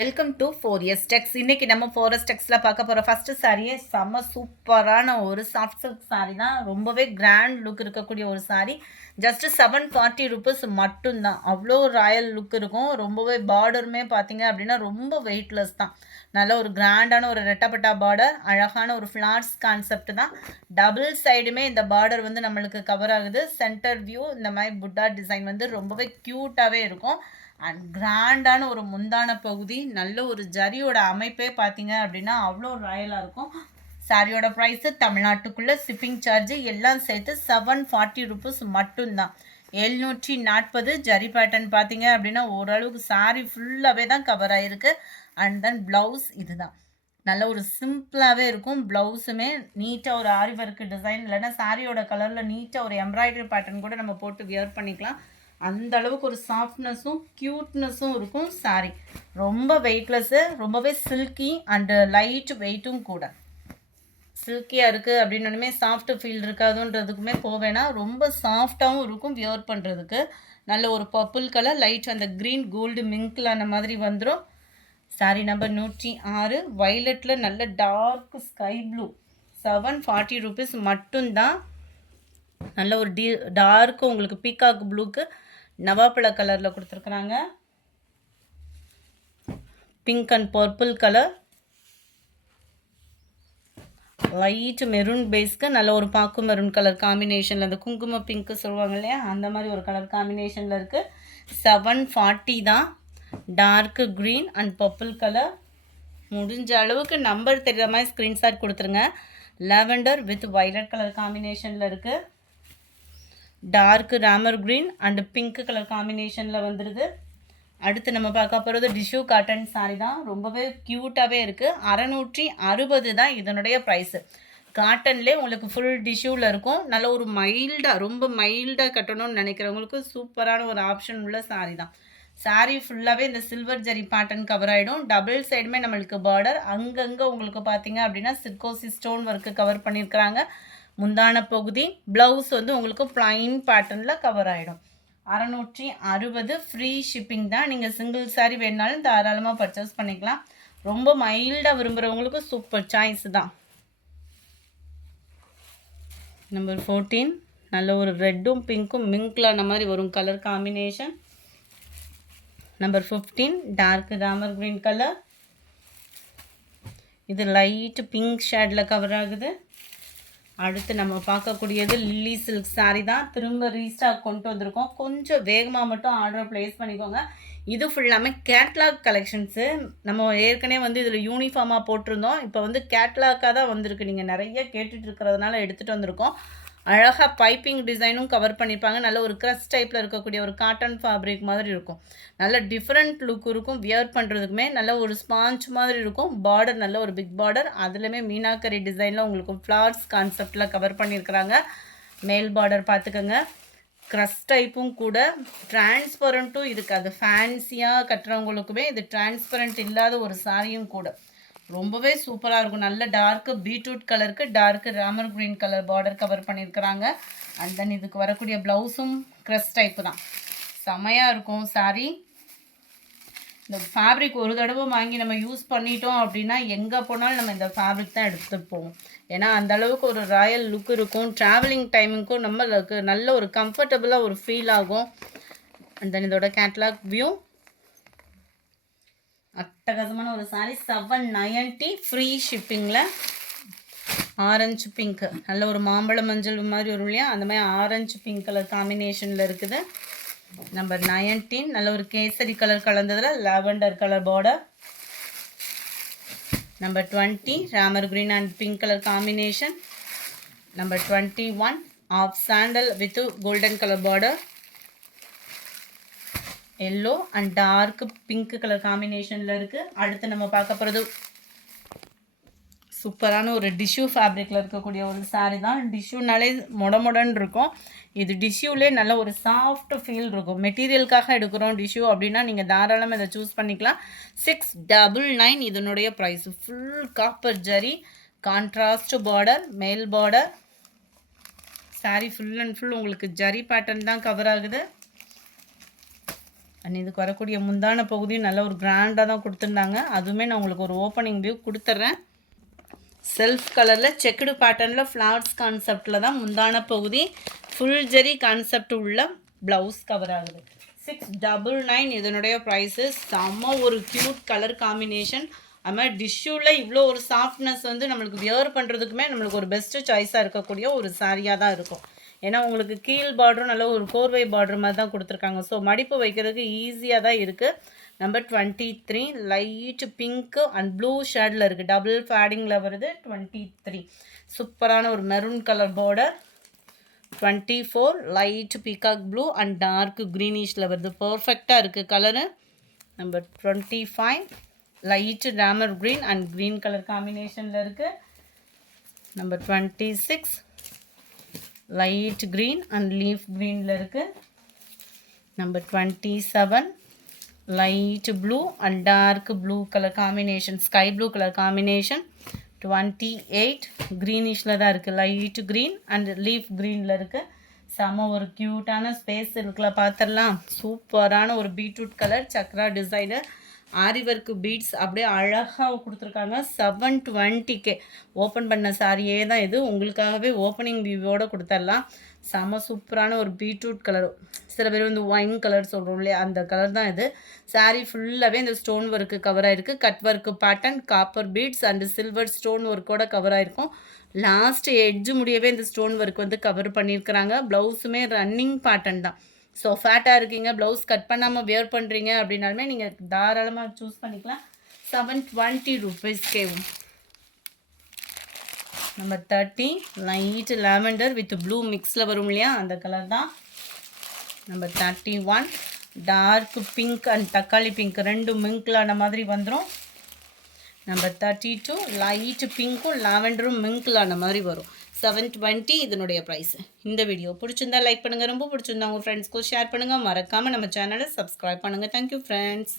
Welcome to 4S டெக்ஸ். இன்னைக்கு நம்ம 4S டெக்ஸ்ல பார்க்க போற ஃபர்ஸ்ட் சாரியே செம்ம சூப்பரான ஒரு சாஃப்ட் சில்க் சாரி தான். ரொம்பவே கிராண்ட் லுக் இருக்கக்கூடிய ஒரு சாரி. ஜஸ்ட் 740 ருபீஸ் மட்டும்தான். அவ்வளோ ராயல் லுக் இருக்கும். ரொம்பவே பார்டருமே பார்த்தீங்க அப்படின்னா ரொம்ப வெயிட்லெஸ் தான். நல்ல ஒரு கிராண்டான ஒரு ரெட்டப்பட்டா பார்டர், அழகான ஒரு ஃப்ளார்ஸ் கான்செப்ட் தான். டபுள் சைடுமே இந்த பார்டர் வந்து நம்மளுக்கு கவர் ஆகுது. சென்டர் வியூ இந்த மாதிரி புட்டா டிசைன் வந்து ரொம்பவே க்யூட்டாகவே இருக்கும். அண்ட் கிராண்டான ஒரு முந்தான பகுதி, நல்ல ஒரு ஜரியோட அமைப்பே பார்த்தீங்க அப்படின்னா அவ்வளோ ராயலாக இருக்கும். சாரியோட ப்ரைஸு தமிழ்நாட்டுக்குள்ளே ஷிப்பிங் சார்ஜு எல்லாம் சேர்த்து 740 ருபீஸ் மட்டும்தான். 740 ஜரி பேட்டர்ன் பார்த்தீங்க அப்படின்னா ஓரளவுக்கு சாரி ஃபுல்லாகவே தான் கவர் ஆகிருக்கு. அண்ட் தென் ப்ளவுஸ் இதுதான். நல்ல ஒரு சிம்பிளாகவே இருக்கும். ப்ளவுஸுமே நீட்டாக ஒரு ஆரி ஒர்க் டிசைன், இல்லைன்னா சாரியோட கலரில் நீட்டாக ஒரு எம்ப்ராய்டரி பேட்டர்ன் கூட நம்ம போட்டு வியர் பண்ணிக்கலாம். அந்த அளவுக்கு ஒரு சாஃப்ட்னஸும் க்யூட்னஸும் இருக்கும் சாரி. ரொம்ப வெயிட்லெஸ்ஸு, ரொம்பவே சில்கி அண்டு லைட் வெயிட்டும் கூட. சில்கியாக இருக்குது அப்படின்னே சாஃப்ட் ஃபீல் இருக்காதுன்றதுக்குமே போவேனா, ரொம்ப சாஃப்டாகவும் இருக்கும் வியர் பண்ணுறதுக்கு. நல்ல ஒரு பர்பிள் கலர், லைட் அந்த க்ரீன் கோல்டு மிங்கில் அந்த மாதிரி வந்துடும். சாரி நம்பர் 106 வைலட்டில் நல்ல டார்க் ஸ்கை ப்ளூ. 740 ருபீஸ் மட்டும்தான். நல்ல ஒரு டார்க்கு உங்களுக்கு பீகாக் ப்ளூக்கு நவாப்பழ கலரில் கொடுத்துருக்குறாங்க. Pink and purple colour, light maroon பேஸ்க்கு நல்ல ஒரு பாக்கு மெரூன் கலர் காம்பினேஷனில், அந்த குங்கும பிங்க்கு சொல்லுவாங்க இல்லையா, அந்த மாதிரி ஒரு கலர் காம்பினேஷனில் இருக்குது. 740 தான். Dark green and purple colour. முடிஞ்ச அளவுக்கு நம்பர் தெரிகிற மாதிரி ஸ்க்ரீன்ஷாட் கொடுத்துருங்க. லாவெண்டர் வித் வைலட் கலர் காம்பினேஷனில் இருக்குது. Dark Ramar green and pink colour காம்பினேஷனில் வந்துடுது. அடுத்து நம்ம பார்க்க போகிறது டிஷ்யூ காட்டன் சாரி தான். ரொம்பவே க்யூட்டாகவே இருக்குது. 660 தான் இதனுடைய ப்ரைஸு. காட்டன்லேயே உங்களுக்கு ஃபுல் டிஷ்யூவில் இருக்கும். நல்ல ஒரு மைல்டாக, ரொம்ப மைல்டாக கட்டணும்னு நினைக்கிறவங்களுக்கு சூப்பரான ஒரு ஆப்ஷன் உள்ள சாரி தான். சாரி ஃபுல்லாகவே இந்த சில்வர் ஜரி பேட்டர்ன் கவர் ஆகிடும். டபுள் சைடுமே நம்மளுக்கு பார்டர், அங்கங்கே உங்களுக்கு பார்த்தீங்க அப்படின்னா சிர்கோசி ஸ்டோன் ஒர்க்கு கவர் பண்ணியிருக்கிறாங்க. முந்தான பகுதி, ப்ளவுஸ் வந்து உங்களுக்கு ப்ளைன் பேட்டர்னில் கவர் ஆகிடும். 660 ஃப்ரீ ஷிப்பிங் தான். நீங்கள் சிங்கிள் சாரி வேணுனாலும் தாராளமாக பர்ச்சேஸ் பண்ணிக்கலாம். ரொம்ப மைல்டாக விரும்புகிறவங்களுக்கு சூப்பர் சாய்ஸ் தான். நம்பர் 14 நல்ல ஒரு ரெட்டும் பிங்க்கும் மிங்க்லான மாதிரி வரும் colour combination. Number 15 dark Ramar green colour. இது லைட் பிங்க் ஷேடில் கவர் ஆகுது. அடுத்து நம்ம பார்க்கக்கூடியது லில்லி சில்க் சாரி தான். திரும்ப ரீஸ்டாக் கொண்டு வந்திருக்கோம். கொஞ்சம் வேகமாக மட்டும் ஆர்டர் ப்ளேஸ் பண்ணிக்கோங்க. இது ஃபுல்லாமே கேட்லாக் கலெக்ஷன்ஸு. நம்ம ஏற்கனவே வந்து இதில் யூனிஃபார்மாக போட்டிருந்தோம். இப்போ வந்து கேட்லாக்காக தான் வந்திருக்கு. நீங்கள் நிறைய கேட்டுட்டு இருக்கிறதுனால எடுத்துகிட்டு வந்திருக்கோம். அழகாக பைப்பிங் டிசைனும் கவர் பண்ணியிருப்பாங்க. நல்ல ஒரு க்ரஸ் டைப்பில் இருக்கக்கூடிய ஒரு காட்டன் ஃபேப்ரிக் மாதிரி இருக்கும். நல்ல டிஃப்ரெண்ட் லுக் இருக்கும். வியர் பண்ணுறதுக்குமே நல்ல ஒரு ஸ்பாஞ்ச் மாதிரி இருக்கும். பார்டர் நல்ல ஒரு பிக் பார்டர், அதுலேயுமே மீனாக்கரி டிசைனில் உங்களுக்கு ஃப்ளார்ஸ் கான்செப்டில் கவர் பண்ணியிருக்கிறாங்க. மேல் பார்டர் பார்த்துக்கோங்க. க்ரஸ் டைப்பும் கூட. டிரான்ஸ்பரண்ட்டும் இருக்காது. ஃபேன்சியாக கட்டுறவங்களுக்குமே இது டிரான்ஸ்பரண்ட் இல்லாத ஒரு சாரியும் கூட. ரொம்பவே சூப்பராக இருக்கும். நல்ல டார்க்கு பீட்ரூட் கலருக்கு dark Ramar green colour border cover பண்ணியிருக்கிறாங்க. அண்ட் தென் இதுக்கு வரக்கூடிய ப்ளவுஸும் க்ரஸ் டைப்பு தான். செமையாக இருக்கும் சாரி. இந்த ஃபேப்ரிக் ஒரு தடவை வாங்கி நம்ம யூஸ் பண்ணிட்டோம் அப்படின்னா எங்கே போனாலும் நம்ம இந்த ஃபேப்ரிக் தான் எடுத்துகிட்டு போவோம். ஏன்னா அந்தளவுக்கு ஒரு ராயல் லுக் இருக்கும். ட்ராவலிங் டைமுக்கும் நம்மளுக்கு நல்ல ஒரு கம்ஃபர்டபுளாக ஒரு ஃபீல் ஆகும். அண்ட் தென் இதோட கேட்லாக் வியூ. அட்டகாசமான ஒரு சாரி. 790 ஃப்ரீ ஷிப்பிங்கில். ஆரஞ்சு பிங்க், நல்ல ஒரு மாம்பழ மஞ்சள் மாதிரி வரும் இல்லையா, அந்த மாதிரி ஆரஞ்சு பிங்க் கலர் காம்பினேஷனில் இருக்குது. நம்பர் 19 நல்ல ஒரு கேசரி கலர் கலந்ததில் lavender colour border. Number 20 Ramar green and pink colour combination. Number 21 off sandal with golden colour border. Yellow and dark pink colour காம்பினேஷனில் இருக்குது. அடுத்து நம்ம பார்க்க போகிறது சூப்பரான ஒரு டிஷ்யூ ஃபேப்ரிக்கில் இருக்கக்கூடிய ஒரு சாரி தான். டிஷ்யூனாலே மொடன்னு இருக்கும். இது டிஷ்யூலே நல்ல ஒரு சாஃப்ட் ஃபீல் இருக்கும். மெட்டீரியலுக்காக எடுக்கிறோம் டிஷ்யூ அப்படின்னா நீங்கள் தாராளமாக இதை சூஸ் பண்ணிக்கலாம். 699 இதனுடைய price. Full copper zari, contrast border, மேல் border. Sari full and full உங்களுக்கு ஜரி பேட்டர்ன் தான் கவர் ஆகுது. அண்ட் இதுக்கு வரக்கூடிய முந்தான பகுதியும் நல்ல ஒரு கிராண்டாக தான் கொடுத்துருந்தாங்க. அதுவுமே நான் உங்களுக்கு ஒரு ஓப்பனிங் வியூ கொடுத்துட்றேன். செல்ஃப் கலரில் செக்குடு பேட்டர்னில் ஃப்ளார்ஸ் கான்செப்டில் தான் முந்தான பகுதி. ஃபுல் ஜெரி கான்செப்ட் உள்ள ப்ளவுஸ் கவர் ஆகுது. 699 இதனுடைய ப்ரைஸு. செம்ம ஒரு க்யூட் கலர் காம்பினேஷன். அது மாதிரி டிஷ்யூவில் இவ்வளோ ஒரு சாஃப்ட்னஸ் வந்து நம்மளுக்கு வியர் பண்ணுறதுக்குமே நம்மளுக்கு ஒரு பெஸ்ட்டு சாய்ஸாக இருக்கக்கூடிய ஒரு சாரியாக தான் இருக்கும். ஏன்னா உங்களுக்கு கீழ் பார்டரும் நல்ல ஒரு கோர்வை பார்டர் மாதிரி தான் கொடுத்துருக்காங்க. ஸோ மடிப்பு வைக்கிறதுக்கு ஈஸியாக தான் இருக்குது. Number 23 light pink and blue ஷேடில் இருக்குது. டபுள் ஃபேடிங்கில் வருது. 23 சூப்பரான ஒரு maroon colour border. 24 light peacock blue and dark க்ரீனிஷில் வருது. பர்ஃபெக்டாக இருக்குது colour. Number 25 light Ramar green and green colour காம்பினேஷனில் இருக்குது. Number 26 light green and leaf க்ரீனில் இருக்குது. Number 27 light blue and dark blue colour combination, sky blue colour combination. 28 க்ரீனிஷில் தான் இருக்குது. லைட் க்ரீன் அண்ட் லீஃப் க்ரீனில் இருக்குது. செம ஒரு க்யூட்டான ஸ்பேஸ் இருக்குல்ல, பார்த்துடலாம். சூப்பரான ஒரு பீட்ரூட் கலர் சக்ரா டிசைனர் ஆரி ஒர்க்கு பீட்ஸ் அப்படியே அழகாக கொடுத்துருக்காங்க. 720K ஓப்பன் பண்ண சாரியே தான் இது. உங்களுக்காகவே ஓப்பனிங் வியூவோடு கொடுத்துடலாம். செம சூப்பரான ஒரு பீட்ரூட் கலர், சில பேர் வந்து ஒயின் கலர் சொல்கிறோம் இல்லையா, அந்த கலர் தான் இது. சாரீ ஃபுல்லாகவே இந்த ஸ்டோன் ஒர்க்கு கவர் ஆகிருக்கு. Cut work pattern, copper beads and silver stone ஒர்க்கோட கவர் ஆகிருக்கும். லாஸ்ட் எட்ஜு முடியவே இந்த ஸ்டோன் ஒர்க் வந்து கவர் பண்ணியிருக்கிறாங்க. ப்ளவுஸுமே ரன்னிங் பேட்டர்ன் தான். ஸோ ஃபேட்டாக இருக்கீங்க, ப்ளவுஸ் கட் பண்ணாமல் வியர் பண்ணுறீங்க அப்படின்னாலுமே நீங்கள் தாராளமாக சூஸ் பண்ணிக்கலாம். 720 rupeesக்கேவும். Number 30 light lavender with blue மிக்ஸில் வரும் இல்லையா, அந்த கலர் தான். நம்பர் 31 டார்க் பிங்க் அண்ட் தக்காளி பிங்க் ரெண்டு மிங்க்லான மாதிரி வந்துடும். நம்பர் 32 லைட் பிங்க்கும் லாவெண்டரும் மிங்க்லான மாதிரி வரும். 720 இதனுடைய ப்ரைஸு. இந்த வீடியோ பிடிச்சிருந்தா லைக் பண்ணுங்கள், ரொம்ப பிடிச்சிருந்தா உங்கள் ஃப்ரெண்ட்ஸ்க்கும் ஷேர் பண்ணுங்கள். மறக்காமல் நம்ம சேனலை சப்ஸ்கிரைப் பண்ணுங்கள். Thank you friends.